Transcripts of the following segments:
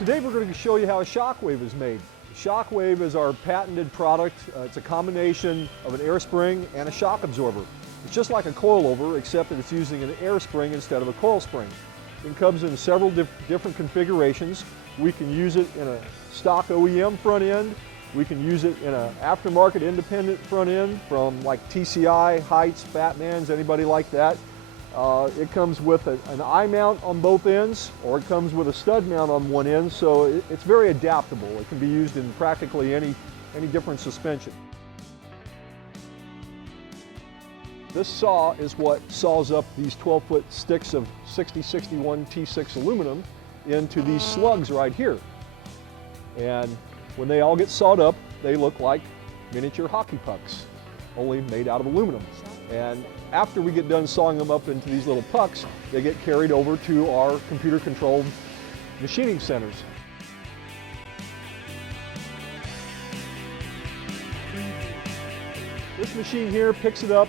Today we're going to show you how a ShockWave is made. ShockWave is our patented product. It's a combination of an air spring and a shock absorber. It's just like a coilover, except that it's using an air spring instead of a coil spring. It comes in several different configurations. We can use it in a stock OEM front end. We can use it in an aftermarket independent front end from like TCI, Heights, Batmans, anybody like that. It comes with an eye mount on both ends, or it comes with a stud mount on one end, so it's very adaptable. It can be used in practically any different suspension. This saw is what saws up these 12-foot sticks of 6061 T6 aluminum into these slugs right here. And when they all get sawed up, they look like miniature hockey pucks, only made out of aluminum. And after we get done sawing them up into these little pucks, they get carried over to our computer-controlled machining centers. This machine here picks it up,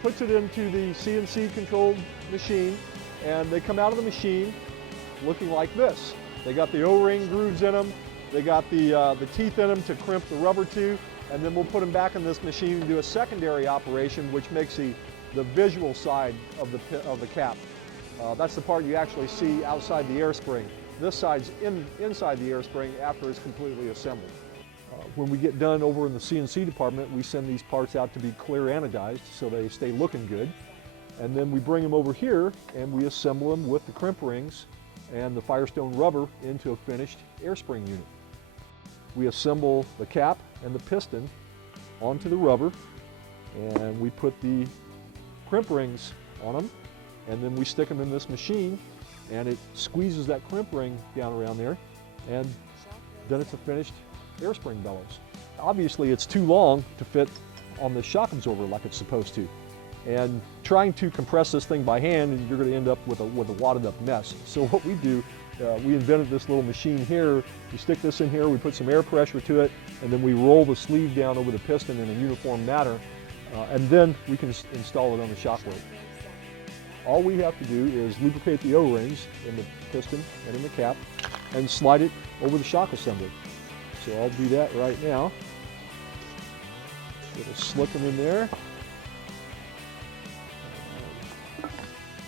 puts it into the CNC controlled machine, and they come out of the machine looking like this. They got the O-ring grooves in them, they got the teeth in them to crimp the rubber to, and then we'll put them back in this machine and do a secondary operation, which makes the visual side of the cap. That's the part you actually see outside the air spring. This side's inside the air spring after it's completely assembled. When we get done over in the CNC department, we send these parts out to be clear anodized so they stay looking good. And then we bring them over here and we assemble them with the crimp rings and the Firestone rubber into a finished air spring unit. We assemble the cap and the piston onto the rubber, and we put the crimp rings on them, and then we stick them in this machine, and it squeezes that crimp ring down around there, and then it's a finished air spring bellows. Obviously it's too long to fit on the shock absorber like it's supposed to, and trying to compress this thing by hand, you're going to end up with a wadded up mess. So what we do, we invented this little machine here. We stick this in here, we put some air pressure to it, and then we roll the sleeve down over the piston in a uniform manner, and then we can install it on the ShockWave. All we have to do is lubricate the O-rings in the piston and in the cap and slide it over the shock assembly. So I'll do that right now. Get a slip them in there.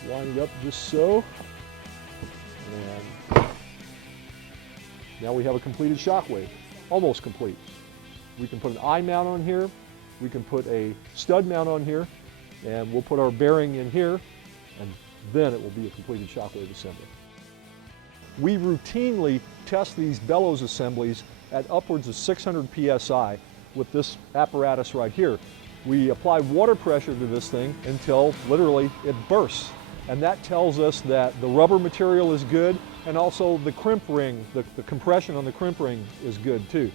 Line it up just so. And now we have a completed ShockWave, almost complete. We can put an eye mount on here, we can put a stud mount on here, and we'll put our bearing in here, and then it will be a completed ShockWave assembly. We routinely test these bellows assemblies at upwards of 600 psi with this apparatus right here. We apply water pressure to this thing until literally it bursts. And that tells us that the rubber material is good, and also the crimp ring, the compression on the crimp ring is good too.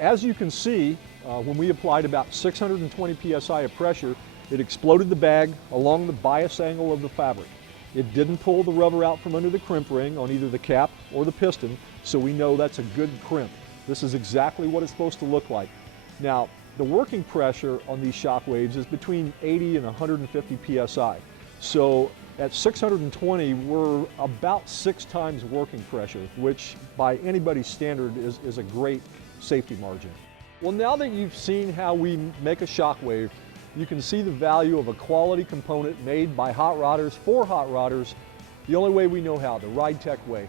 As you can see, when we applied about 620 psi of pressure, it exploded the bag along the bias angle of the fabric. It didn't pull the rubber out from under the crimp ring on either the cap or the piston, so we know that's a good crimp. This is exactly what it's supposed to look like. Now, the working pressure on these ShockWaves is between 80 and 150 psi. So at 620, we're about 6 times working pressure, which by anybody's standard is a great safety margin. Well, now that you've seen how we make a ShockWave, you can see the value of a quality component made by hot rodders for hot rodders the only way we know how, the RideTech way.